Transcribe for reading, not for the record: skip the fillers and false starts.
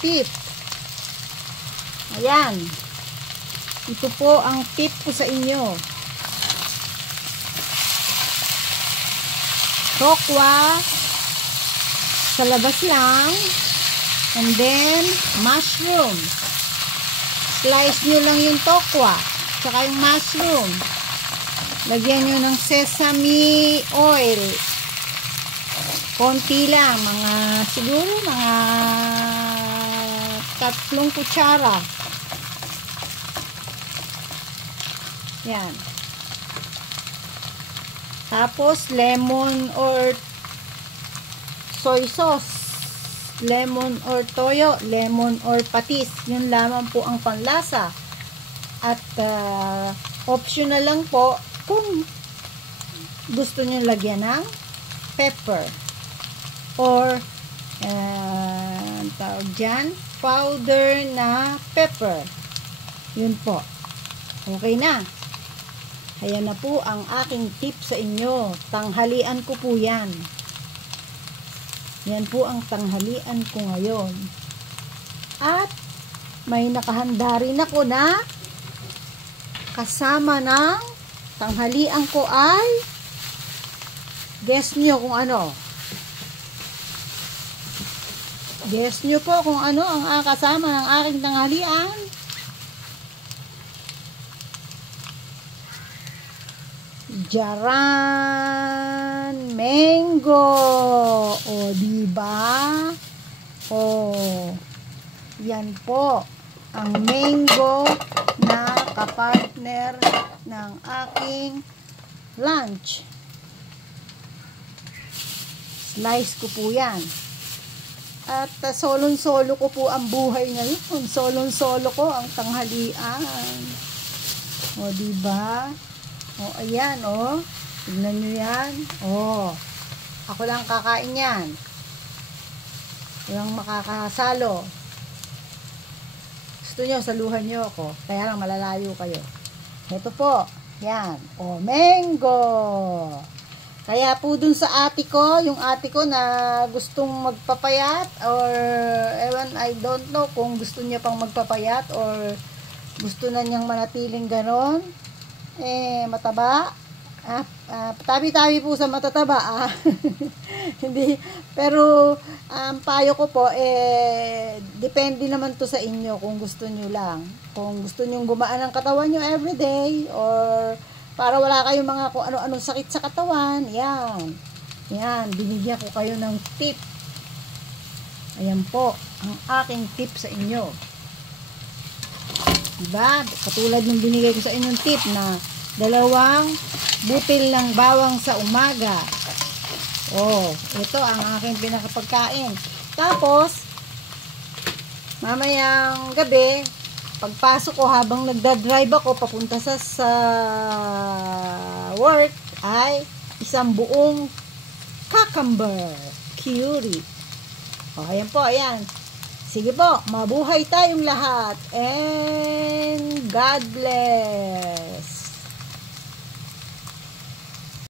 tip. Ayan. Ito po ang tip ko sa inyo. Tokwa sa labas lang. And then, mushroom. Slice nyo lang yung tokwa. Tsaka yung mushroom. Lagyan nyo ng sesame oil. Konti lang. Siguro mga 3 kutsara. Yan. Tapos, lemon or soy sauce. Lemon or toyo. Lemon or patis. Yun lamang po ang panlasa. At, optional lang po kung gusto nyo lagyan ng pepper. Or, tawag dyan, powder na pepper. Yun po. Okay na. Ayan na po ang aking tip sa inyo. Tanghalian ko po yan. Yan po ang tanghalian ko ngayon. At may nakahanda rin ako na kasama ng tanghalian ko ay guess nyo kung ano. Guess nyo po kung ano ang kasama ng aking tanghalian. Jaran mango. O, diba? O, yan po ang mango na kapartner ng aking lunch. Slice ko po yan. At solon-solo ko po ang buhay ngayon. Solon-solo ko ang tanghalian. O, diba? O, ayan, o. Tignan nyo yan. O, ako lang kakain yan. Walang makakasalo. Gusto nyo, saluhan nyo ako. Kaya lang malalayo kayo. Ito po. Yan. O, mango. Kaya po dun sa ate ko, yung ate ko na gustong magpapayat or ewan, I don't know kung gusto niya pang magpapayat or gusto na niyang manatiling ganon. Mataba. Tabi-tabi po sa matataba. Hindi. Pero, payo ko po, depende naman to sa inyo kung gusto nyo lang. Kung gusto nyo gumaan ang katawan nyo everyday, or para wala kayong mga kung ano-anong sakit sa katawan, yan. Yan, binigyan ko kayo ng tip. Ayan po, ang aking tip sa inyo. Diba? Katulad ng binigay ko sa inyong tip na 2 butil ng bawang sa umaga. Oh, ito ang aking pinakapagkain. Tapos, mamayang gabi, pagpasok ko habang nagdadrive ako papunta sa work, ay isang buong cucumber curry. O, ayan po, ayan. Sige po, mabuhay tayong lahat. And God bless.